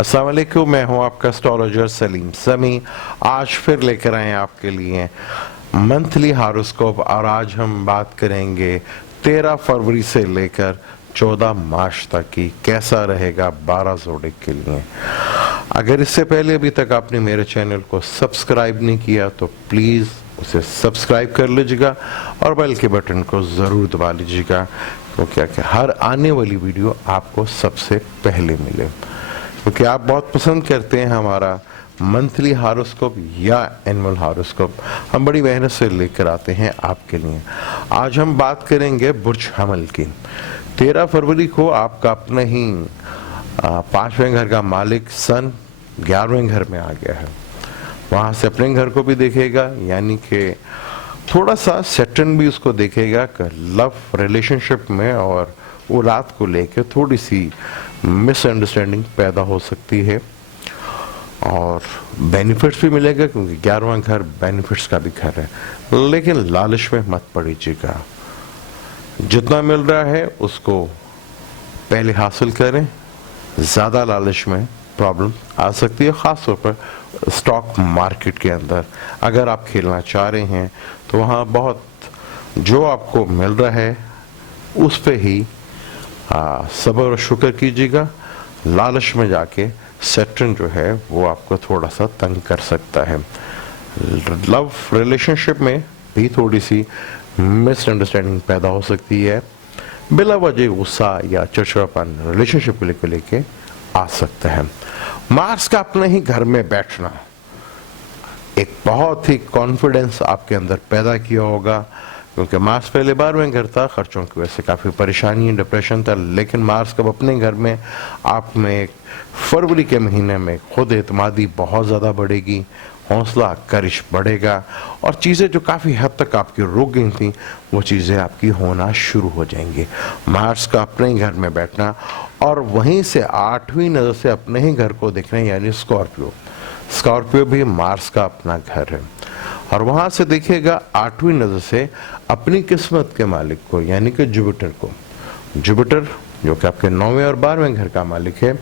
अस्सलाम वालेकुम, मैं हूं आपका एस्ट्रोलॉजर सलीम समी। आज फिर लेकर आए हैं आपके लिए मंथली हॉरोस्कोप और आज हम बात करेंगे 13 फरवरी से लेकर 14 मार्च तक की कैसा रहेगा 12 जोड़े के लिए। अगर इससे पहले अभी तक आपने मेरे चैनल को सब्सक्राइब नहीं किया तो प्लीज़ उसे सब्सक्राइब कर लीजिएगा और बेल के बटन को ज़रूर दबा लीजिएगा, क्योंकि हर आने वाली वीडियो आपको सबसे पहले मिले। क्योंकि आप बहुत पसंद करते हैं हमारा मंथली हॉरोस्कोप या एनुअल हॉरोस्कोप, हम बड़ी मेहनत से लेकर आते हैं आपके लिए। आज हम बात करेंगे बुर्ज हमल की। 13 फरवरी को आपका अपना ही 5वें घर का मालिक सन 11वें घर में आ गया है। वहाँ से अपने घर को भी देखेगा, यानी कि थोड़ा सा सैटर्न भी उसको देखेगा लव रिलेशनशिप में, और वो रात को लेकर थोड़ी सी मिसअंडरस्टैंडिंग पैदा हो सकती है और बेनिफिट्स भी मिलेगा, क्योंकि 11वां घर बेनिफिट्स का भी घर है। लेकिन लालच में मत पड़िएगा, जितना मिल रहा है उसको पहले हासिल करें। ज़्यादा लालच में प्रॉब्लम आ सकती है, ख़ास तौर पर स्टॉक मार्केट के अंदर अगर आप खेलना चाह रहे हैं तो वहाँ बहुत जो आपको मिल रहा है उस पे ही सब्र और शुक्र कीजिएगा। लालच में जाके सैटर्न जो है वो आपको थोड़ा सा तंग कर सकता है। लव रिलेशनशिप में भी थोड़ी सी मिसअंडरस्टैंडिंग पैदा हो सकती है, बिला वजह गुस्सा या चिड़चिड़ापन रिलेशनशिप को लेके आ सकता है। मार्स का अपने ही घर में बैठना एक बहुत ही कॉन्फिडेंस आपके अंदर पैदा किया होगा, क्योंकि मार्स पहले 12वें घर था, खर्चों की वजह से काफ़ी परेशानी डिप्रेशन था। लेकिन मार्स कब अपने घर में आप में फरवरी के महीने में खुद एतमादी बहुत ज़्यादा बढ़ेगी, हौसला करिश बढ़ेगा और चीज़ें जो काफ़ी हद तक आपकी रुक गई थी वो चीज़ें आपकी होना शुरू हो जाएंगी। मार्स का अपने ही घर में बैठना और वहीं से 8वीं नज़र से अपने ही घर को देखना, यानी स्कॉर्पियो भी मार्स का अपना घर है और वहाँ से देखिएगा 8वीं नज़र से अपनी किस्मत के मालिक को, यानी कि जुपिटर को। जुपिटर जो कि आपके 9वें और 12वें घर का मालिक है,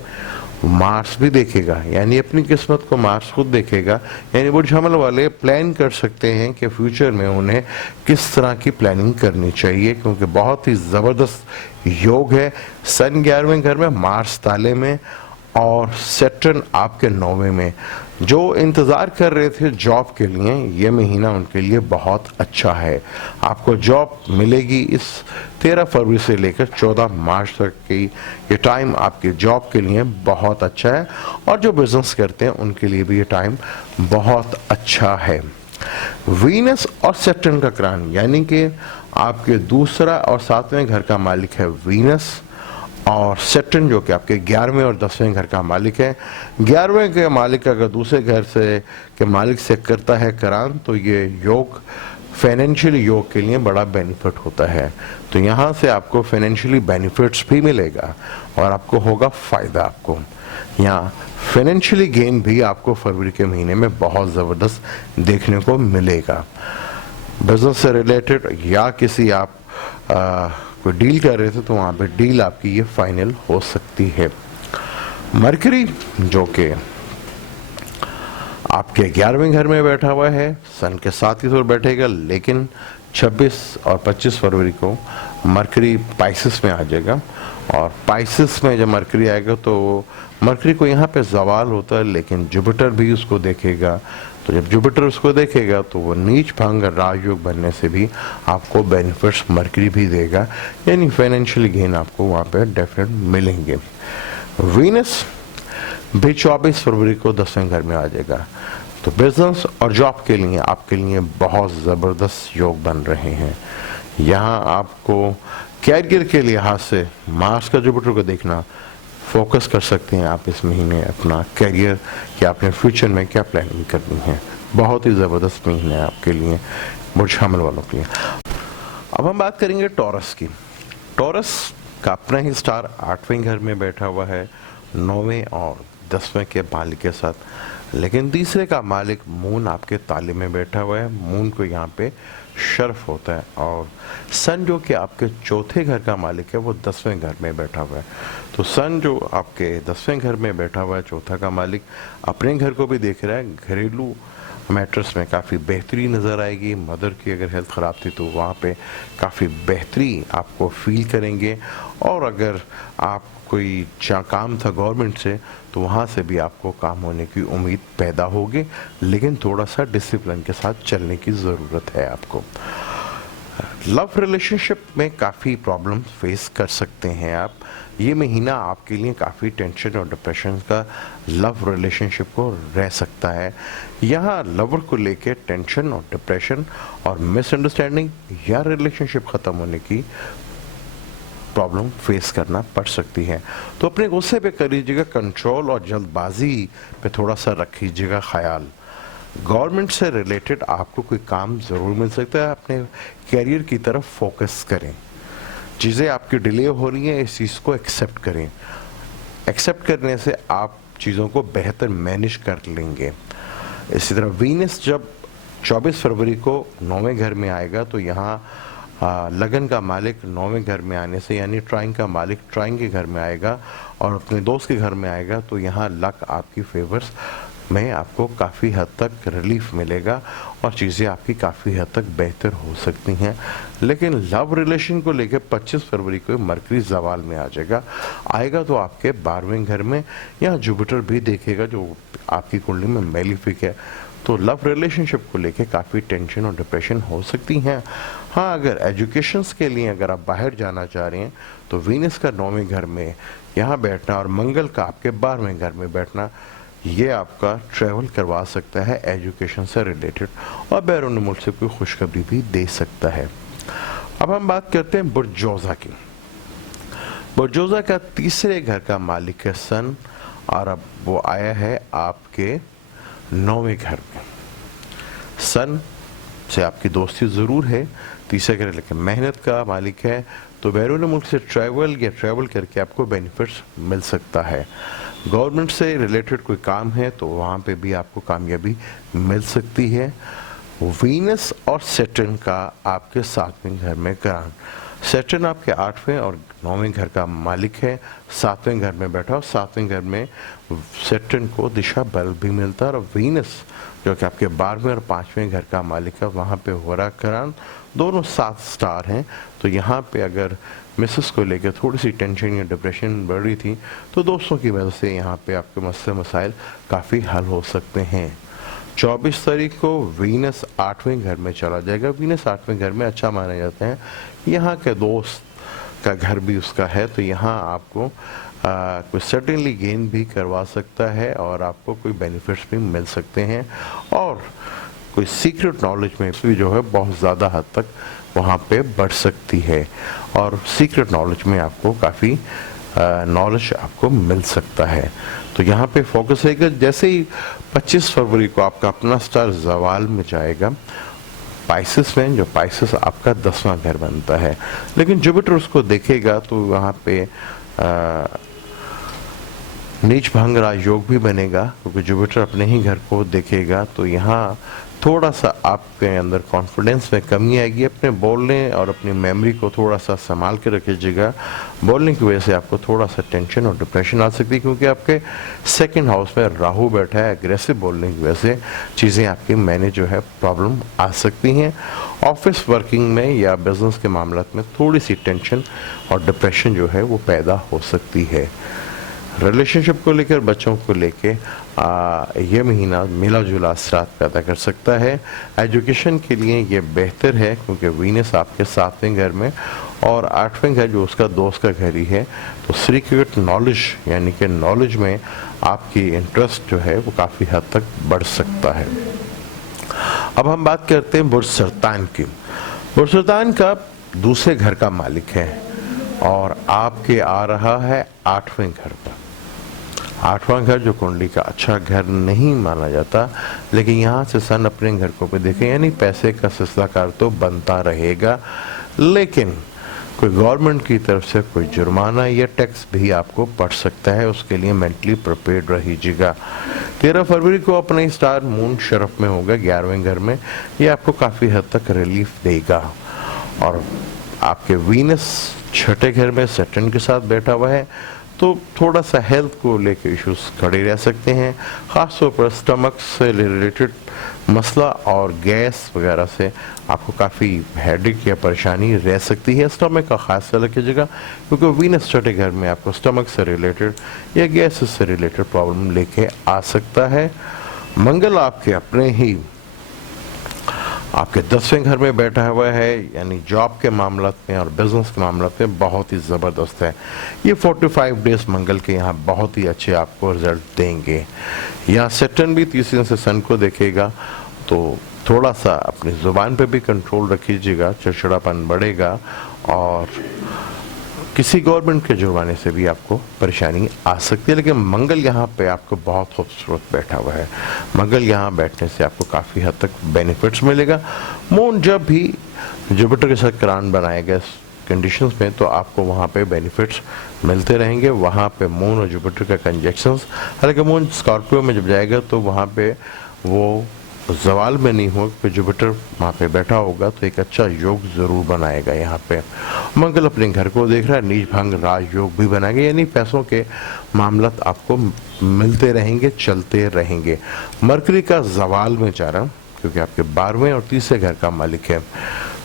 मार्स भी देखेगा, यानी अपनी किस्मत को मार्स खुद देखेगा। यानी बुर्ज हमल वाले प्लान कर सकते हैं कि फ्यूचर में उन्हें किस तरह की प्लानिंग करनी चाहिए, क्योंकि बहुत ही ज़बरदस्त योग है। सन 11वें घर में, मार्स ताले में और सैटर्न आपके 9वें में। जो इंतज़ार कर रहे थे जॉब के लिए, ये महीना उनके लिए बहुत अच्छा है। आपको जॉब मिलेगी इस 13 फरवरी से लेकर 14 मार्च तक की ये टाइम आपके जॉब के लिए बहुत अच्छा है, और जो बिजनेस करते हैं उनके लिए भी ये टाइम बहुत अच्छा है। वीनस और सैटर्न का करान, यानी कि आपके दूसरा और 7वें घर का मालिक है वीनस, और सैटर्न जो कि आपके 11वें और 10वें घर का मालिक है। 11वें के मालिक अगर दूसरे घर से के मालिक से करता है करान, तो ये योग फाइनेंशियल योग के लिए बड़ा बेनिफिट होता है। तो यहाँ से आपको फाइनेंशियली बेनिफिट्स भी मिलेगा और आपको होगा फ़ायदा। आपको यहाँ फाइनेंशियली गेन भी आपको फरवरी के महीने में बहुत ज़बरदस्त देखने को मिलेगा। बिजनेस से रिलेटेड या किसी आप कोई डील कर रहे थे तो वहाँ पे डील आपकी ये फाइनल हो सकती है। मरकरी जो कि आपके 11वें घर में बैठा हुआ है, सन के साथ ही तो बैठेगा, लेकिन 26 और 25 फरवरी को मरकरी पाइसिस में आ जाएगा। और पाइसिस में जब मरकरी आएगा तो मरकरी को यहाँ पे जवाल होता है, लेकिन जुपिटर भी उसको देखेगा। तो जब जुपिटर उसको देखेगा तो वो नीच भंग राजयोग बनने से भी आपको बेनिफिट्स मरकरी भी देगा, यानी फाइनेंशियल गेन आपको वहाँ पे डेफिनेट मिलेंगे। वीनस भी 24 फरवरी को 10वें घर में आ जाएगा। तो बिजनेस और जॉब के लिए आपके लिए बहुत ज़बरदस्त योग बन रहे हैं। यहाँ आपको कैरियर के लिहाज से मार्स का जुपिटर को देखना, फोकस कर सकते हैं आप इस महीने अपना कैरियर कि आपने फ्यूचर में क्या प्लानिंग करनी है। बहुत ही ज़बरदस्त महीना है आपके लिए बुर्ज हमल वालों के लिए। अब हम बात करेंगे टॉरस की। टॉरस का अपना ही स्टार 8वें घर में बैठा हुआ है, 9वें और 10वें के मालिक के साथ। लेकिन तीसरे का मालिक मून आपके ताले में बैठा हुआ है, मून को यहाँ पे शर्फ होता है। और सन जो कि आपके चौथे घर का मालिक है वो 10वें घर में बैठा हुआ है। तो सन जो आपके 10वें घर में बैठा हुआ है, चौथा का मालिक अपने घर को भी देख रहा है। घरेलू मैटर्स में काफ़ी बेहतरी नज़र आएगी। मदर की अगर हेल्थ ख़राब थी तो वहाँ पे काफ़ी बेहतरी आपको फील करेंगे। और अगर आप कोई काम था गवर्नमेंट से तो वहाँ से भी आपको काम होने की उम्मीद पैदा होगी, लेकिन थोड़ा सा डिसिप्लिन के साथ चलने की ज़रूरत है आपको। लव रिलेशनशिप में काफ़ी प्रॉब्लम फेस कर सकते हैं आप। ये महीना आपके लिए काफ़ी टेंशन और डिप्रेशन का लव रिलेशनशिप को रह सकता है। यहाँ लवर को लेके टेंशन और डिप्रेशन और मिसअंडरस्टैंडिंग या रिलेशनशिप ख़त्म होने की प्रॉब्लम फेस करना पड़ सकती है। तो अपने गुस्से पे करिएगा कंट्रोल और जल्दबाजी पे थोड़ा सा रखिएगा ख्याल। गवर्नमेंट से रिलेटेड आपको कोई काम ज़रूर मिल सकता है, अपने कैरियर की तरफ फोकस करें। चीज़ें आपकी डिले हो रही हैं, इस चीज़ को एक्सेप्ट करें। एक्सेप्ट करने से आप चीज़ों को बेहतर मैनेज कर लेंगे। इसी तरह वीनस जब 24 फरवरी को 9वें घर में आएगा तो यहाँ लगन का मालिक 9वें घर में आने से, यानी ट्राइंग का मालिक ट्राइंग के घर में आएगा और अपने दोस्त के घर में आएगा तो यहाँ लक आपकी फेवर्स में आपको काफ़ी हद तक रिलीफ मिलेगा और चीज़ें आपकी काफ़ी हद तक बेहतर हो सकती हैं। लेकिन लव रिलेशन को लेकर 25 फरवरी को मरकरी जवाल में आ आएगा तो आपके 12वें घर में। यहाँ जुपिटर भी देखेगा जो आपकी कुंडली में मेलिफिक है। तो लव रिलेशनशिप को लेके काफ़ी टेंशन और डिप्रेशन हो सकती हैं। हाँ, अगर एजुकेशंस के लिए अगर आप बाहर जाना चाह रहे हैं तो वीनस का 9वें घर में यहाँ बैठना और मंगल का आपके 12वें घर में बैठना ये आपका ट्रैवल करवा सकता है एजुकेशन से रिलेटेड और बैरून मुल्क से कोई खुशखबरी भी दे सकता है। अब हम बात करते हैं बुर्जोजा की। बुर्जोजा का तीसरे घर का मालिक है सन और अब वो आया है आपके 9वें घर में। सन से आपकी दोस्ती ज़रूर है, तीसरे घर लेकिन मेहनत का मालिक है तो बैरून मुल्क से ट्रैवल करके आपको बेनिफिट्स मिल सकता है। गवर्नमेंट से रिलेटेड कोई काम है तो वहाँ पे भी आपको कामयाबी मिल सकती है। वीनस और सैटर्न का आपके 7वें घर में करान। सैटर्न आपके 8वें और 9वें घर का मालिक है, 7वें घर में बैठा और 7वें घर में सैटर्न को दिशा बल भी मिलता है। और वीनस जो कि आपके 12वें और 5वें घर का मालिक है वहाँ पे हो रहा करान, दोनों 7 स्टार हैं। तो यहाँ पे अगर मिसेस को लेकर थोड़ी सी टेंशन या डिप्रेशन बढ़ रही थी तो दोस्तों की वजह से यहाँ पे आपके मसले मसाइल काफ़ी हल हो सकते हैं। 24 तारीख को वीनस 8वें घर में चला जाएगा। वीनस 8वें घर में अच्छा माना जाता है, यहाँ के दोस्त का घर भी उसका है तो यहाँ आपको कोई सर्टेनली गेन भी करवा सकता है और आपको कोई बेनिफिट्स भी मिल सकते हैं और कोई सीक्रेट नॉलेज में भी जो है बहुत ज़्यादा हद तक वहाँ पे बढ़ सकती है और सीक्रेट नॉलेज में आपको काफ़ी नॉलेज आपको मिल सकता है। तो यहाँ पे फोकस रहेगा। जैसे ही 25 फरवरी को आपका अपना स्टार जवाल में जाएगा पाइसेस में, जो पाइसेस आपका 10वां घर बनता है, लेकिन जुपिटर उसको देखेगा तो वहाँ पे नीच भंग राजयोग भी बनेगा क्योंकि जुपिटर अपने ही घर को देखेगा। तो यहाँ थोड़ा सा आपके अंदर कॉन्फिडेंस में कमी आएगी। अपने बोलने और अपनी मेमोरी को थोड़ा सा संभाल के रखिएगा। बोलने की वजह से आपको थोड़ा सा टेंशन और डिप्रेशन आ सकती है क्योंकि आपके 2nd हाउस में राहु बैठा है। एग्रेसिव बोलने की वजह से चीज़ें आपकी मैनेज जो है प्रॉब्लम आ सकती हैं। ऑफिस वर्किंग में या बिजनेस के मामला में थोड़ी सी टेंशन और डिप्रेशन जो है वो पैदा हो सकती है। रिलेशनशिप को लेकर, बच्चों को लेकर ये महीना मिला जुला असरात पैदा कर सकता है। एजुकेशन के लिए ये बेहतर है क्योंकि वीनस आपके 7वें घर में और 8वें घर जो उसका दोस्त का घर ही है। तो सीक्रेट नॉलेज यानी कि नॉलेज में आपकी इंटरेस्ट जो है वो काफ़ी हद तक बढ़ सकता है। अब हम बात करते हैं बुर्सरतान की। बुर्सरतान का दूसरे घर का मालिक है और आपके आ रहा है 8वें घर पर। 8वां घर जो कुंडली का अच्छा घर नहीं माना जाता, लेकिन यहाँ से सन अपने घर को भी देखें, यानी पैसे का सिलसिलाकार तो बनता रहेगा, लेकिन कोई गवर्नमेंट की तरफ से कोई जुर्माना या टैक्स भी आपको पड़ सकता है। उसके लिए मेंटली प्रिपेयर्ड रहिएगा। 13 फरवरी को अपना स्टार मून शरफ में होगा 11वें घर में, ये आपको काफ़ी हद तक रिलीफ देगा। और आपके वीनस छठे घर में सैटर्न के साथ बैठा हुआ है, तो थोड़ा सा हेल्थ को लेकर इश्यूज खड़े रह सकते हैं, ख़ासतौर पर स्टमक से रिलेटेड मसला और गैस वगैरह से आपको काफ़ी हेडेक या परेशानी रह सकती है। स्टमक का खास ख्याल रखिएगा, क्योंकि वीनस छठे घर में आपको स्टमक से रिलेटेड या गैस से रिलेटेड प्रॉब्लम लेके आ सकता है। मंगल आपके अपने ही आपके 10वें घर में बैठा हुआ है, यानी जॉब के मामला में और बिजनेस के मामला में बहुत ही ज़बरदस्त है। ये 45 डेज मंगल के यहाँ बहुत ही अच्छे आपको रिजल्ट देंगे। यहाँ सैटर्न भी तीसरे से सन को देखेगा, तो थोड़ा सा अपनी ज़ुबान पे भी कंट्रोल रखिएगा, चिड़चिड़ापन बढ़ेगा और किसी गवर्नमेंट के जुर्माने से भी आपको परेशानी आ सकती है। लेकिन मंगल यहाँ पे आपको बहुत खूबसूरत बैठा हुआ है। मंगल यहाँ बैठने से आपको काफ़ी हद तक बेनिफिट्स मिलेगा। मून जब भी जुपिटर के साथ करान बनाएगा कंडीशंस में, तो आपको वहाँ पे बेनिफिट्स मिलते रहेंगे। वहाँ पे मून और जुपिटर का कंजक्शंस, हालांकि मून स्कॉर्पियो में जब जाएगा तो वहाँ पे वो जवाल में नहीं हो, फिर जुपिटर वहाँ पे बैठा होगा तो एक अच्छा योग ज़रूर बनाएगा। यहाँ पे मंगल अपने घर को देख रहा है, नीच भंग राज योग भी बनाएगा, यानी पैसों के मामला आपको मिलते रहेंगे, चलते रहेंगे। मरकरी का जवाल में जा रहा, क्योंकि आपके 12वें और तीसरे घर का मालिक है,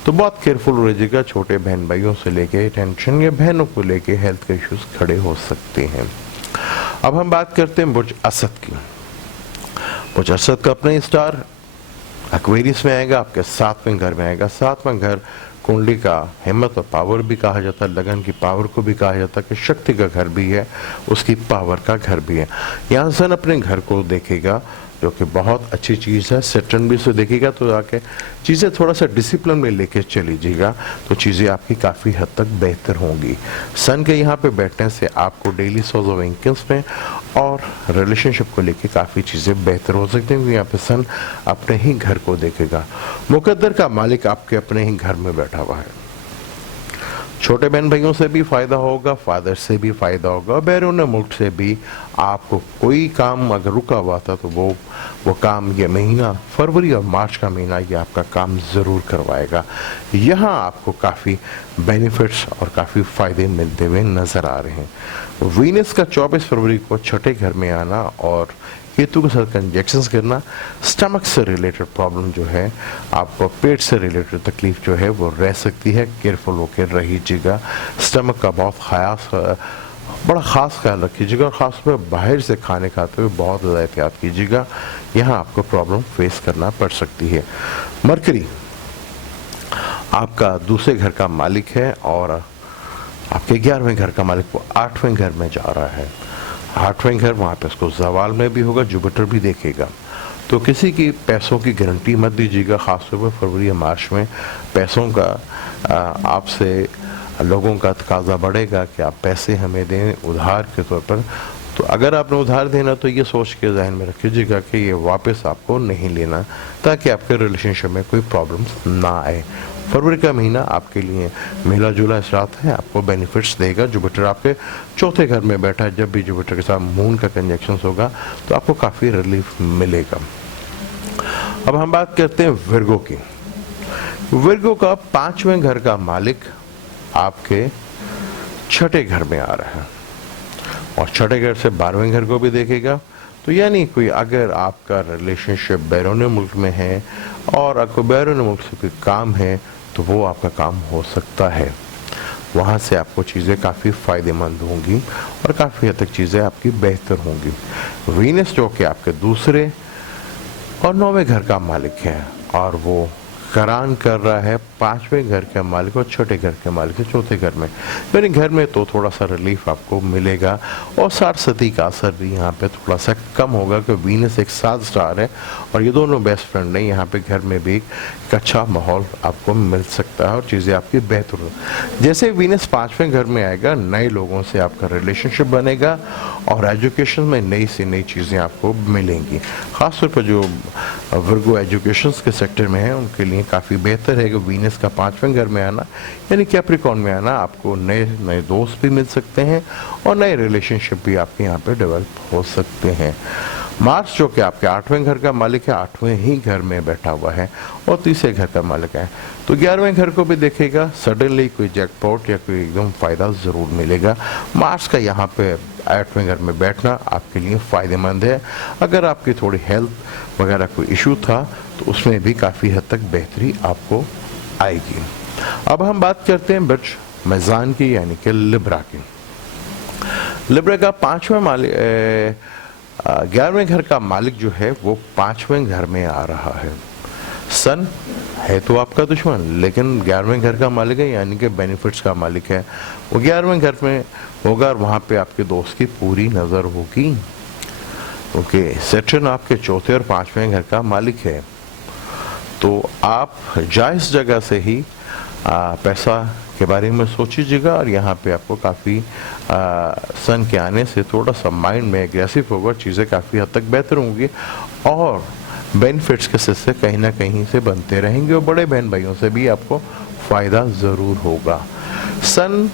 तो बहुत केयरफुल रहिएगा। छोटे बहन भाइयों से लेके टेंशन या बहनों को लेके हेल्थ के इश्यूज खड़े हो सकते हैं। अब हम बात करते हैं बुर्ज असद की। बुर्ज असद का अपना स्टार एक्वेरियस में आएगा, आपके 7वें घर में आएगा। 7वां घर कुंडली का हिम्मत और पावर भी कहा जाता है, लगन की पावर को भी कहा जाता है, कि शक्ति का घर भी है, उसकी पावर का घर भी है। यहाँ सन अपने घर को देखेगा, जो कि बहुत अच्छी चीज़ है। सैटर्न भी से देखेगा, तो आके चीज़ें थोड़ा सा डिसिप्लिन में लेके चलीजिएगा, तो चीज़ें आपकी काफ़ी हद तक बेहतर होंगी। सन के यहाँ पे बैठने से आपको डेली सोर्स ऑफ इनकम्स में और रिलेशनशिप को लेके काफ़ी चीज़ें बेहतर हो सकती हैं। यहाँ पे सन अपने ही घर को देखेगा। मुकद्दर का मालिक आपके अपने ही घर में बैठा हुआ है। छोटे बहन भाइयों से भी फ़ायदा होगा, फादर से भी फ़ायदा होगा, बैरून मुल्क से भी आपको कोई काम अगर रुका हुआ था तो वो काम ये महीना फरवरी और मार्च का महीना ये आपका काम ज़रूर करवाएगा। यहाँ आपको काफ़ी बेनिफिट्स और काफ़ी फ़ायदे मिलते हुए नज़र आ रहे हैं। वीनस का 24 फरवरी को छठे घर में आना और केतु के साथ कंजक्शंस करना, स्टमक से रिलेटेड प्रॉब्लम जो है, आपको पेट से रिलेटेड तकलीफ जो है वो रह सकती है। केयरफुल होकर रहिएगा। स्टमक का बहुत बड़ा ख़ास ख्याल रखिएगा, और ख़ास तौर पर बाहर से खाने खाते हुए बहुत ज़्यादा एहतियात कीजिएगा, यहाँ आपको प्रॉब्लम फेस करना पड़ सकती है। मरकरी आपका दूसरे घर का मालिक है और आपके 11वें घर का मालिक वो 8वें घर में जा रहा है। 8वें घर वहाँ पे उसको जवाल में भी होगा, जुपिटर भी देखेगा, तो किसी की पैसों की गारंटी मत दीजिएगा। ख़ासतौर पर फरवरी या मार्च में पैसों का आपसे लोगों का तकाजा बढ़ेगा कि आप पैसे हमें दें उधार के तौर पर। तो अगर आपने उधार देना तो ये सोच के जहन में रखिएगा कि ये वापस आपको नहीं लेना, ताकि आपके रिलेशनशिप में कोई प्रॉब्लम्स ना आए। फरवरी का महीना आपके लिए मिला जुला रात है, आपको बेनिफिट्स देगा। जुपिटर आपके चौथे घर में बैठा है, जब भी जुपिटर के साथ मून का कंजक्शन होगा तो आपको काफ़ी रिलीफ मिलेगा। अब हम बात करते हैं विर्गो की। विर्गो का 5वें घर का मालिक आपके छठे घर में आ रहा है और छठे घर से 12वें घर को भी देखेगा। तो यानी कोई अगर आपका रिलेशनशिप बैरून मुल्क में है और आपको बैरून मुल्क से कोई काम है, तो वो आपका काम हो सकता है। वहाँ से आपको चीज़ें काफ़ी फ़ायदेमंद होंगी और काफ़ी हद तक चीज़ें आपकी बेहतर होंगी। वीनस जो कि आपके दूसरे और 9वें घर का मालिक है और वो करान कर रहा है 5वें घर के मालिक और छठे घर के मालिक है चौथे घर में, यानी घर में तो थोड़ा सा रिलीफ आपको मिलेगा। और 60 का असर भी यहाँ पे थोड़ा सा कम होगा, कि वीनस एक 7 स्टार है और ये दोनों बेस्ट फ्रेंड हैं। यहाँ पे घर में भी एक अच्छा माहौल आपको मिल सकता है और चीज़ें आपकी बेहतर हो। जैसे वीनस 5वें घर में आएगा, नए लोगों से आपका रिलेशनशिप बनेगा और एजुकेशन में नई से नई चीज़ें आपको मिलेंगी। ख़ासतौर पर जो वर्गो एजुकेशन के सेक्टर में है उनके लिए काफ़ी बेहतर है कि वीनस का 5वें घर में आना, यानी कैप्रिकॉर्न में आना, आपको नए नए दोस्त भी मिल सकते हैं और नए रिलेशनशिप भी आपके यहाँ पे डेवलप हो सकते हैं। मार्स जो कि आपके 8वें घर का मालिक है, 8वें ही घर में बैठा हुआ है और तीसरे घर का मालिक है, तो 11वें घर को भी देखेगा। सडनली कोई जैकपॉट या कोई एकदम फ़ायदा ज़रूर मिलेगा। मार्स का यहाँ पे 8वें घर में बैठना आपके लिए फ़ायदेमंद है। अगर आपकी थोड़ी हेल्थ वगैरह कोई इशू था तो उसमें भी काफ़ी हद तक बेहतरी आपको आएगी। अब हम बात करते हैं बिर्च मेज़ान की, यानी कि लिब्रा की। लिब्रा का 5वें मालिक 11वें घर का मालिक जो है वो 5वें घर में आ रहा है। सन है तो आपका दुश्मन, लेकिन 11वें घर का मालिक है, यानी कि बेनिफिट्स का मालिक है। वो 11वें घर में होगा और वहाँ पे आपके दोस्त की पूरी नज़र होगी, क्योंकि सैटर्न आपके 4थे और 5वें घर का मालिक है। तो आप जायज़ जगह से ही पैसा के बारे में सोचिएगा और यहाँ पे आपको काफ़ी सन के आने से थोड़ा सा माइंड में एग्रेसिव होगा, चीज़ें काफ़ी हद तक बेहतर होंगी और बेनिफिट्स के सिलसिले कहीं ना कहीं से बनते रहेंगे और बड़े बहन भाइयों से भी आपको फ़ायदा ज़रूर होगा। सन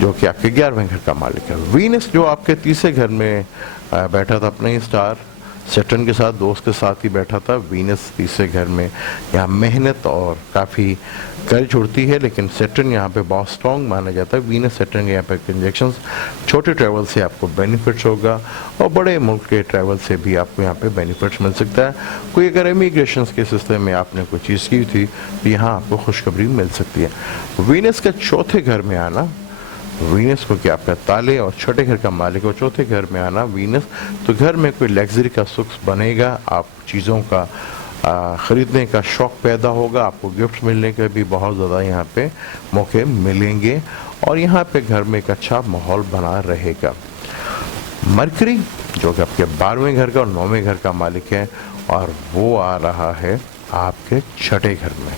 जो कि आपके 11वें घर का मालिक है। वीनस जो आपके तीसरे घर में बैठा था, अपने ही स्टार सैटर्न के साथ, दोस्त के साथ ही बैठा था। वीनस तीसरे घर में यहाँ मेहनत और काफ़ी कर्ज उड़ती है, लेकिन सैटर्न यहाँ पे बहुत स्ट्रॉन्ग माना जाता है। वीनस सैटर्न के यहाँ पे कंजक्शंस, छोटे ट्रैवल से आपको बेनिफिट्स होगा और बड़े मुल्क के ट्रैवल से भी आपको यहाँ पे बेनिफिट्स मिल सकता है। कोई अगर इमिग्रेशन के सिलसिले में आपने कोई चीज़ की थी तो यहाँ आपको खुशखबरी मिल सकती है। वीनस का 4थे घर में आना, वीनस को क्या आपका ताले और 6ठे घर का मालिक और 4थे घर में आना वीनस, तो घर में कोई लग्जरी का सुख बनेगा। आप चीज़ों का ख़रीदने का शौक़ पैदा होगा, आपको गिफ्ट मिलने के भी बहुत ज़्यादा यहाँ पे मौके मिलेंगे और यहाँ पे घर में एक अच्छा माहौल बना रहेगा। मरकरी जो कि आपके 12वें घर का और 9वें घर का मालिक है और वो आ रहा है आपके 6ठे घर में।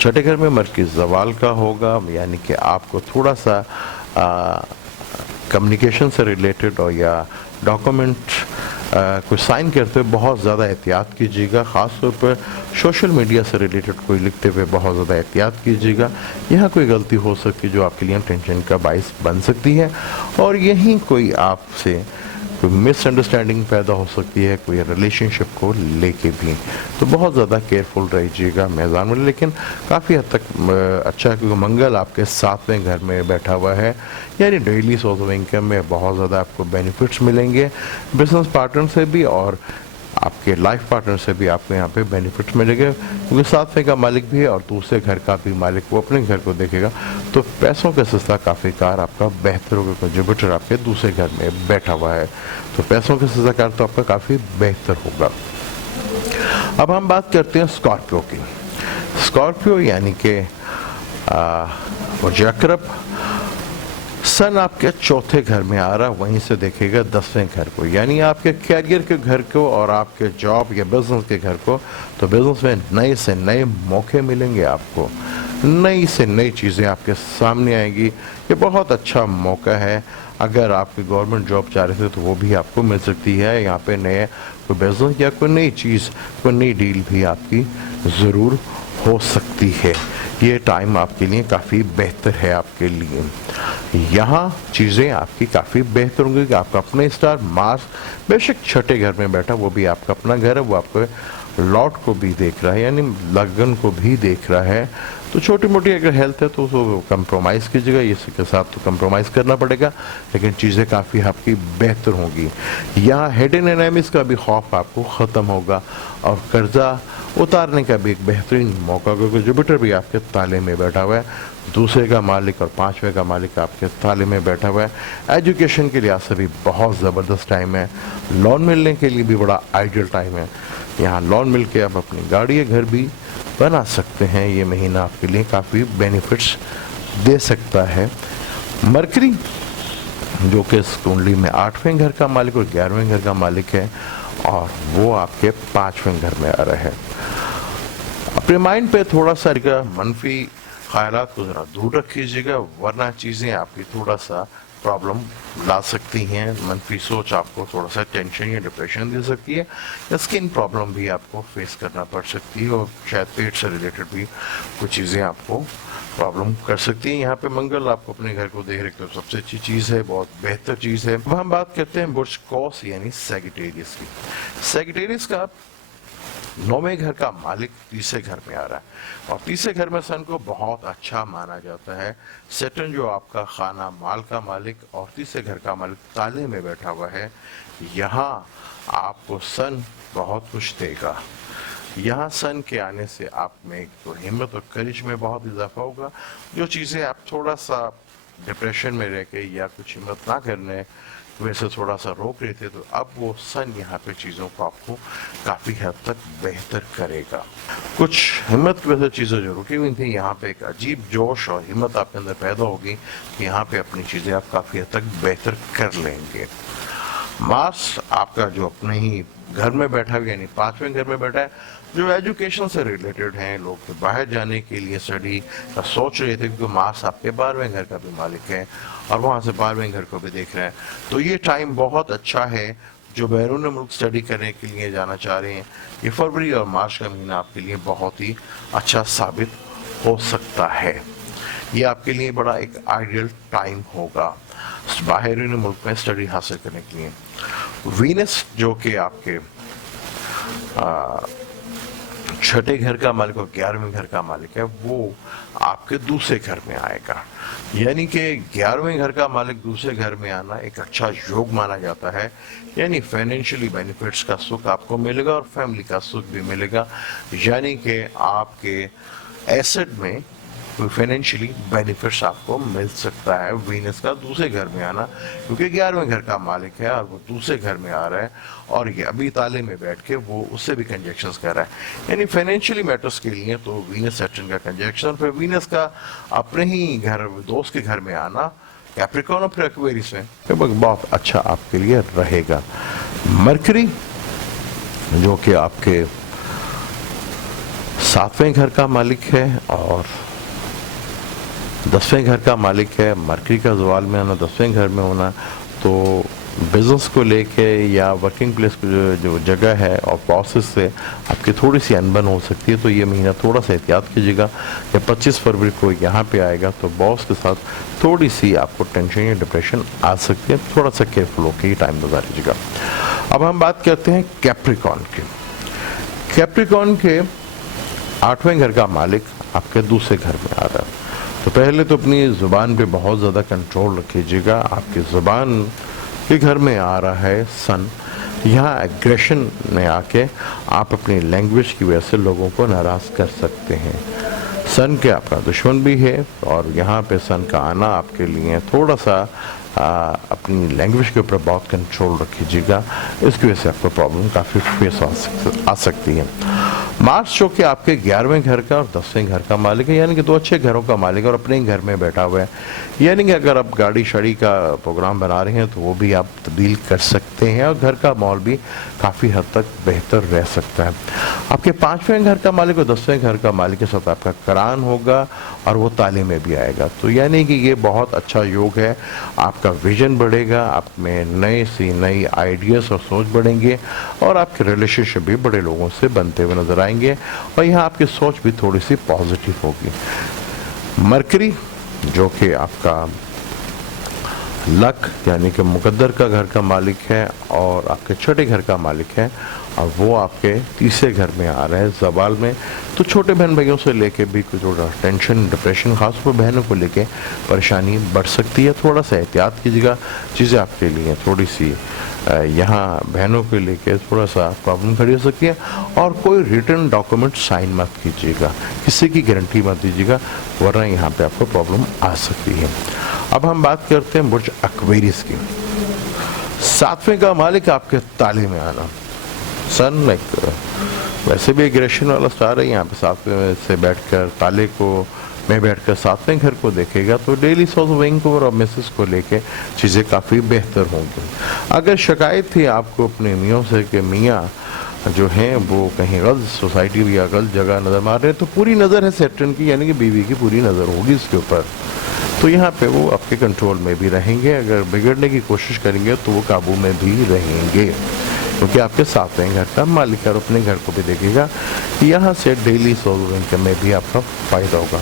6ठे घर में मरकरी ज़वाल का होगा, यानी कि आपको थोड़ा सा कम्युनिकेशन से रिलेटेड और या डॉक्यूमेंट कुछ साइन करते हुए बहुत ज़्यादा एहतियात कीजिएगा। ख़ास तौर पर सोशल मीडिया से रिलेटेड कोई लिखते हुए बहुत ज़्यादा एहतियात कीजिएगा। यहाँ कोई गलती हो सकती है जो आपके लिए टेंशन का बाइस बन सकती है और यहीं कोई आपसे कोई मिसअंडरस्टैंडिंग पैदा हो सकती है, कोई रिलेशनशिप को लेके भी, तो बहुत ज़्यादा केयरफुल रहिएगा मेज़ान में। लेकिन काफ़ी हद तक अच्छा है क्योंकि मंगल आपके 7वें घर में बैठा हुआ है, यानी डेली सोर्स ऑफ इनकम में बहुत ज़्यादा आपको बेनिफिट्स मिलेंगे। बिजनेस पार्टनर से भी और आपके लाइफ पार्टनर से भी आपको यहाँ पे बेनिफिट्स मिलेंगे, क्योंकि 7वें का मालिक भी है और दूसरे घर का भी मालिक वो अपने घर को देखेगा, तो पैसों का सिलसिला काफ़ी कार आपका बेहतर होगा क्योंकि जुपिटर आपके दूसरे घर में बैठा हुआ है, तो पैसों का सिलसिला कार तो आपका काफ़ी बेहतर होगा। अब हम बात करते हैं स्कॉर्पियो की। स्कॉर्पियो यानी कि अक्रब, सन आपके 4थे घर में आ रहा, वहीं से देखेगा 10वें घर को, यानी आपके कैरियर के घर को और आपके जॉब या बिजनेस के घर को। तो बिजनेस में नए से नए मौके मिलेंगे आपको, नई से नई चीज़ें आपके सामने आएंगी। ये बहुत अच्छा मौका है। अगर आपकी गवर्नमेंट जॉब चाह रहे थे तो वो भी आपको मिल सकती है। यहाँ पे नए कोई बिजनेस या कोई नई चीज़, कोई नई डील भी आपकी ज़रूर हो सकती है। ये टाइम आपके लिए काफ़ी बेहतर है आपके लिए। यहाँ चीज़ें आपकी काफ़ी बेहतर होंगी कि आपका अपना स्टार मार्स बेशक 6ठे घर में बैठा, वो भी आपका अपना घर है, वो आपको लॉट को भी देख रहा है, यानी लगन को भी देख रहा है। तो छोटी मोटी अगर हेल्थ है तो उसको कंप्रोमाइज़ कीजिएगा, इसी के साथ तो कंप्रोमाइज़ करना पड़ेगा, लेकिन चीज़ें काफ़ी आपकी बेहतर होंगी। यहाँ हिडन एनिमीज़ का भी खौफ आपको ख़त्म होगा और कर्जा उतारने का भी एक बेहतरीन मौका, क्योंकि जुपिटर भी आपके ताले में बैठा हुआ है, दूसरे का मालिक और 5वें का मालिक आपके ताले में बैठा हुआ है। एजुकेशन के लिहाज से भी बहुत ज़बरदस्त टाइम है। लोन मिलने के लिए भी बड़ा आइडियल टाइम है। यहाँ लोन मिल के आप अपनी गाड़ी या घर भी बना सकते हैं। ये महीना आपके लिए काफ़ी बेनिफिट्स दे सकता है। मरकरी जो कि इस कुंडली में 8वें घर का मालिक और 11वें घर का मालिक है और वो आपके 5वें घर में आ रहा है। अपने माइंड पे थोड़ा सा मनफी ख्यालात को ज़रा दूर रखिएगा, वरना चीज़ें आपकी थोड़ा सा प्रॉब्लम ला सकती हैं। मनफी सोच आपको थोड़ा सा टेंशन या डिप्रेशन दे सकती है, या स्किन प्रॉब्लम भी आपको फेस करना पड़ सकती है और शायद पेट से रिलेटेड भी कुछ चीज़ें आपको प्रॉब्लम कर सकती है। यहाँ पे मंगल आपको अपने घर को देख रहे तो सबसे अच्छी चीज़ है, बहुत बेहतर चीज़ है। अब हम बात करते हैं बुर्ज कौस यानी सैजिटेरियस की। सैजिटेरियस का 9वें घर का मालिक तीसरे घर में आ रहा है और तीसरे घर में सन को बहुत अच्छा माना जाता है। सैटर्न जो आपका खाना माल का मालिक और तीसरे घर का मालिक ताले में बैठा हुआ है, यहाँ आपको सन बहुत कुछ देगा। यहाँ सन के आने से आप में तो हिम्मत और करिश में बहुत इजाफा होगा। जो चीज़ें आप थोड़ा सा डिप्रेशन में रह के या कुछ हिम्मत ना करने वैसे थोड़ा सा रोक रहे थे, तो अब वो सन यहाँ पे चीज़ों को आपको काफ़ी हद तक बेहतर करेगा। कुछ हिम्मत वैसे चीज़ें जो रुकी हुई थी, यहाँ पे एक अजीब जोश और हिम्मत आपके अंदर पैदा होगी कि यहाँ पे अपनी चीज़ें आप काफ़ी हद तक बेहतर कर लेंगे। मार्स आपका जो अपने ही घर में बैठा है यानी 5वें घर में बैठा है, जो एजुकेशन से रिलेटेड हैं, लोग बाहर जाने के लिए स्टडी का सोच रहे थे क्योंकि मार्स आपके 12वें घर का भी मालिक है और वहाँ से 12वें घर को भी देख रहे हैं। तो ये टाइम बहुत अच्छा है जो बैरून मुल्क स्टडी करने के लिए जाना चाह रहे हैं। ये फरवरी और मार्च का महीना आपके लिए बहुत ही अच्छा साबित हो सकता है। ये आपके लिए बड़ा एक आइडियल टाइम होगा बाहरी मुल्क में स्टडी हासिल करने के लिए। वीनस जो कि आपके छठे घर का मालिक और 11वें घर का मालिक है, वो आपके दूसरे घर में आएगा। यानी कि 11वें घर का मालिक दूसरे घर में आना एक अच्छा योग माना जाता है। यानी फाइनेंशियली बेनिफिट्स का सुख आपको मिलेगा और फैमिली का सुख भी मिलेगा। यानी कि आपके एसेट में कोई फाइनेंशियली बेनिफिट्स आपको मिल सकता है। वीनस का दूसरे घर में आना, क्योंकि 11वें घर का मालिक है और वो दूसरे घर में आ रहा है और ये अभी ताले में बैठ के वो उससे भी कंजक्शंस कर रहा है। यानी फाइनेंशियली मैटर्स के लिए तो वीनस सैटर्न का कंजक्शन, फिर वीनस का अपने ही घर दोस्त के घर में आना कैप्रिकॉर्न और फिर एक्वेरियस में बहुत अच्छा आपके लिए रहेगा। मरकरी जो कि आपके 7वें घर का मालिक है और 10वें घर का मालिक है। मरकरी का ज़वाल में आना, 10वें घर में होना, तो बिज़नेस को लेके या वर्किंग प्लेस को जो जगह है और प्रोसेस से आपकी थोड़ी सी अनबन हो सकती है। तो ये महीना थोड़ा सा एहतियात कीजिएगा। या 25 फरवरी को यहाँ पे आएगा तो बॉस के साथ थोड़ी सी आपको टेंशन या डिप्रेशन आ सकती है। थोड़ा सा केयरफुल होकर ही टाइम गुजारिएगा। अब हम बात करते हैं कैप्रिकॉर्न की। कैप्रिकॉर्न के 8वें घर का मालिक आपके दूसरे घर में आ रहा है। तो पहले तो अपनी ज़ुबान पे बहुत ज़्यादा कंट्रोल रखिएगा। आपकी ज़ुबान के घर में आ रहा है सन। यहाँ एग्रेशन में आके आप अपनी लैंग्वेज की वजह से लोगों को नाराज़ कर सकते हैं। सन के आपका दुश्मन भी है और यहाँ पे सन का आना आपके लिए थोड़ा सा अपनी लैंग्वेज के ऊपर बहुत कंट्रोल रखिएगा। इसकी वजह से आपको प्रॉब्लम काफ़ी फेस आ सकती है। मार्स जो कि आपके 11वें घर का और 10वें घर का मालिक है, यानी कि 2 अच्छे घरों का मालिक है और अपने ही घर में बैठा हुआ है। यानी कि अगर आप गाड़ी शाड़ी का प्रोग्राम बना रहे हैं तो वो भी आप तब्दील कर सकते हैं और घर का माहौल भी काफ़ी हद तक बेहतर रह सकता है। आपके 5वें घर का मालिक और 10वें घर का मालिक के साथ आपका करान होगा और वो ताले में भी आएगा। तो यानी कि ये बहुत अच्छा योग है। आपका विजन बढ़ेगा, आप में नई आइडियाज़ और सोच बढ़ेंगे और आपके रिलेशनशिप भी बड़े लोगों से बनते हुए नजर आएंगे और यहाँ आपकी सोच भी थोड़ी सी पॉजिटिव होगी। मरकरी जो कि आपका लक यानी कि मुकद्दर का घर का मालिक है और आपके छठे घर का मालिक है और वो आपके तीसरे घर में आ रहा है ज़वाल में। तो छोटे बहन भाइयों से लेके भी कुछ थोड़ा टेंशन डिप्रेशन, खास तौर पर बहनों को लेके परेशानी बढ़ सकती है। थोड़ा सा एहतियात कीजिएगा। चीज़ें आपके लिए थोड़ी सी यहाँ बहनों के लेके थोड़ा सा प्रॉब्लम खड़ी हो सकती है और कोई रिटर्न डॉक्यूमेंट साइन मत कीजिएगा, किसी की गारंटी मत दीजिएगा, वरना यहाँ पे आपको प्रॉब्लम आ सकती है। अब हम बात करते हैं बुर्ज एक्वेरियस की। 7वें का मालिक आपके ताले में आना। सन एक वैसे भी एग्रेशन वाला स्टार है। यहाँ पे 7वें से बैठकर ताले को में बैठकर 7वें घर को देखेगा तो डेली सोचेंगे और मिसेस को लेके चीज़ें काफ़ी बेहतर होंगी। अगर शिकायत थी आपको अपने मियों से कि मियाँ जो हैं वो कहीं गलत सोसाइटी या गलत जगह नज़र मार रहे हैं, तो पूरी नज़र है सैटर्न की, यानी कि बीवी की पूरी नज़र होगी इसके ऊपर। तो यहाँ पे वो आपके कंट्रोल में भी रहेंगे। अगर बिगड़ने की कोशिश करेंगे तो वो काबू में भी रहेंगे, क्योंकि आपके 7वें घर का मालिक और अपने घर को भी देखेगा। यहाँ से डेली सोर्स इनकम में भी आपका फ़ायदा होगा।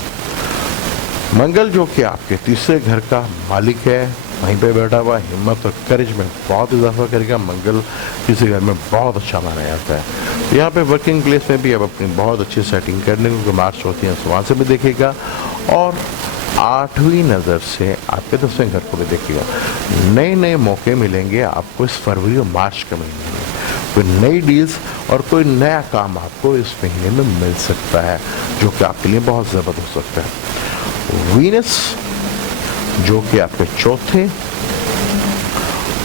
मंगल जो कि आपके तीसरे घर का मालिक है, वहीं पे बैठा हुआ हिम्मत और करेज में बहुत इजाफा करेगा। मंगल तीसरे घर में बहुत अच्छा माना जाता है। यहाँ पे वर्किंग प्लेस में भी अब अपनी बहुत अच्छी सेटिंग करने को मार्च होती है, वहाँ से भी देखेगा और 8वीं नज़र से आपके 10वें घर को भी देखिएगा। नए नए मौके मिलेंगे आपको इस फरवरी और मार्च के महीने में। कोई नई डील्स और कोई नया काम आपको इस महीने में मिल सकता है, जो कि आपके लिए बहुत ज़बरदस्त हो सकता है। वीनस जो कि आपके चौथे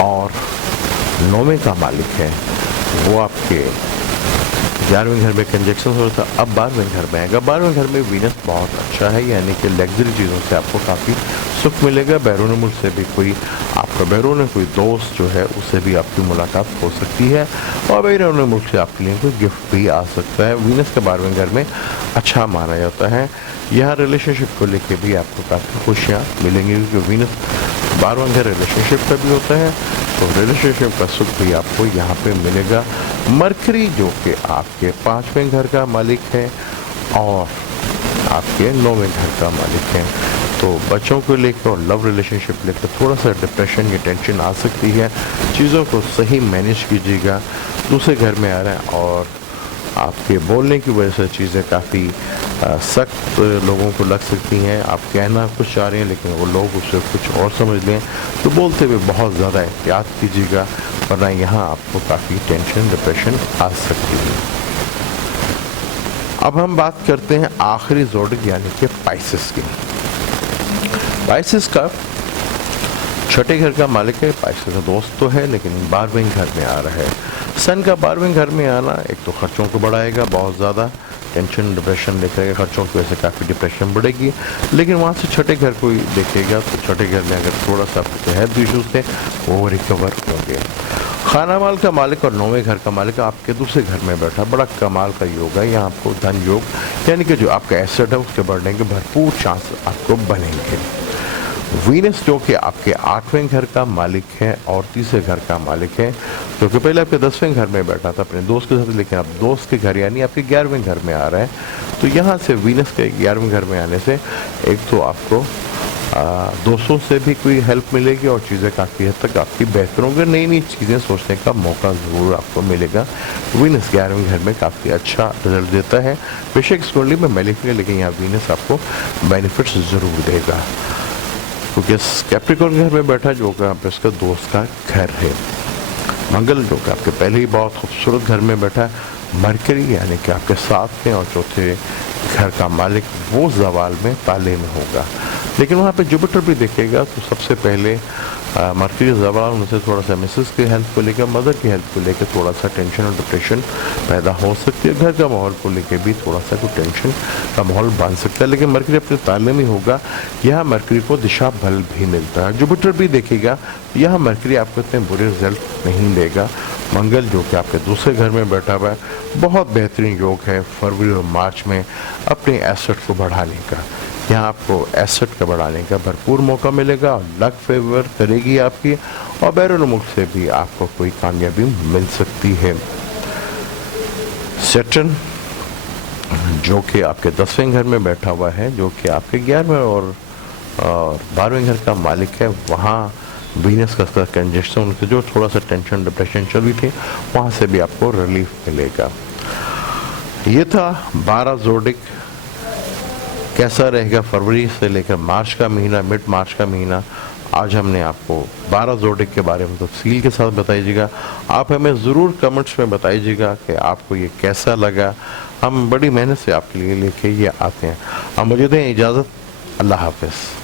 और 9वें का मालिक है, वो आपके 11वें घर में कंजक्शन हो रहा था, अब 12वें घर में आएगा। 12वें घर में वीनस बहुत अच्छा है, यानी कि लग्जरी चीज़ों से आपको काफ़ी सुख मिलेगा। बैरून मुल्क से भी कोई आपका बैरून कोई दोस्त जो है उससे भी आपकी मुलाकात हो सकती है और बैरून मुल्क से आपके लिए कोई गिफ्ट भी आ सकता है। वीनस के 12वें घर में अच्छा माना जाता है। यहाँ रिलेशनशिप को लेके भी आपको काफ़ी खुशियाँ मिलेंगी, क्योंकि वीनस 12वां घर रिलेशनशिप का भी होता है, तो रिलेशनशिप का सुख भी आपको यहाँ पे मिलेगा। मरकरी जो कि आपके 5वें घर का मालिक है और आपके 9वें घर का मालिक है, तो बच्चों को लेकर और लव रिलेशनशिप लेकर थोड़ा सा डिप्रेशन या टेंशन आ सकती है। चीज़ों को सही मैनेज कीजिएगा। दूसरे घर में आ रहा है और आपके बोलने की वजह से चीज़ें काफ़ी सख्त लोगों को लग सकती हैं। आप कहना कुछ चाह रहे हैं लेकिन वो लोग उससे कुछ और समझ लें, तो बोलते हुए बहुत ज़्यादा एहतियात कीजिएगा, वरना यहाँ आपको काफ़ी टेंशन डिप्रेशन आ सकती है। अब हम बात करते हैं आखिरी ज़ोडिक यानी कि पाइसेस की। पाइसेस का छठे घर का मालिक है, पाइसेस का दोस्त तो है लेकिन 12वें घर में आ रहा है। सन का 12वें घर में आना एक तो खर्चों को बढ़ाएगा, बहुत ज़्यादा टेंशन डिप्रेशन लेकर खर्चों की वजह से काफ़ी डिप्रेशन बढ़ेगी। लेकिन वहाँ से छठे घर को देखेगा तो छठे घर में अगर थोड़ा सा आपके हेल्थ इश्यूज थे वो रिकवर होंगे। खाना माल का मालिक और 9वें घर का मालिक आपके दूसरे घर में बैठा, बड़ा कमाल का योग है। यहाँ आपको धन योग यानी कि जो आपका एसेट है उसके बढ़ने के भरपूर चांस आपको बनेंगे। वीनस जो कि आपके 8वें घर का मालिक है और तीसरे घर का मालिक है, जो कि पहले आपके 10वें घर में बैठा था अपने दोस्त के साथ, लेकिन अब दोस्त के घर यानी आपके 11वें घर में आ रहा है। तो यहाँ से वीनस के 11वें घर में आने से एक तो आपको दोस्तों से भी कोई हेल्प मिलेगी और चीज़ें काफ़ी हद तक आपकी बेहतर होंगी। नई नई चीज़ें सोचने का मौका ज़रूर आपको मिलेगा। वीनस 11वें घर में काफ़ी अच्छा रिजल्ट देता है। बेशक इस कुंडली में मैलेफिक है लेकिन यहाँ वीनस आपको बेनिफिट्स ज़रूर देगा, क्योंकि कैप्रिकॉर्न घर में बैठा जो कि आप इसका दोस्त का घर है। मंगल जो कि आपके पहले ही बहुत खूबसूरत घर में बैठा है। मरकरी यानी कि आपके 7वें और चौथे घर का मालिक वो ज़वाल में ताले में होगा, लेकिन वहाँ पे जुपिटर भी देखेगा तो सबसे पहले मरकरी ज़वाल उनसे थोड़ा सा मिसेस की हेल्थ को लेकर, मदर की हेल्थ को लेकर थोड़ा सा टेंशन और डिप्रेशन पैदा हो सकती है। घर का माहौल को लेकर भी थोड़ा सा कोई टेंशन का माहौल बन सकता है, लेकिन मरकरी अपने ताले में होगा। यहाँ मरकरी को दिशा बल भी मिलता है। जुपिटर भी देखेगा, यहाँ मरकरी आपको इतने बुरे रिजल्ट नहीं देगा। मंगल जो कि आपके दूसरे घर में बैठा हुआ है, बहुत बेहतरीन योग है फरवरी और मार्च में अपने एसेट को बढ़ाने का। यहाँ आपको एसेट का बढ़ाने का भरपूर मौका मिलेगा और लक फेवर करेगी आपकी, और बैरून मुल्क से भी आपको कोई कामयाबी मिल सकती है। सैटर्न जो कि आपके 10वें घर में बैठा हुआ है, जो कि आपके 11वें और 12वें घर का मालिक है, वहाँ वीनस का कंजेशन उनसे जो थोड़ा सा टेंशन डिप्रेशन चल रही थी वहाँ से भी आपको रिलीफ मिलेगा। ये था 12 ज़ोडिक। कैसा रहेगा फरवरी से लेकर मार्च का महीना, मिड मार्च का महीना, आज हमने आपको 12 ज़ोडिक के बारे में तफसील के साथ बताइएगा। आप हमें ज़रूर कमेंट्स में बताइएगा कि आपको ये कैसा लगा। हम बड़ी मेहनत से आपके लिए लेके ये आते हैं। अब मुझे दें इजाज़त, अल्लाह हाफ़िज़।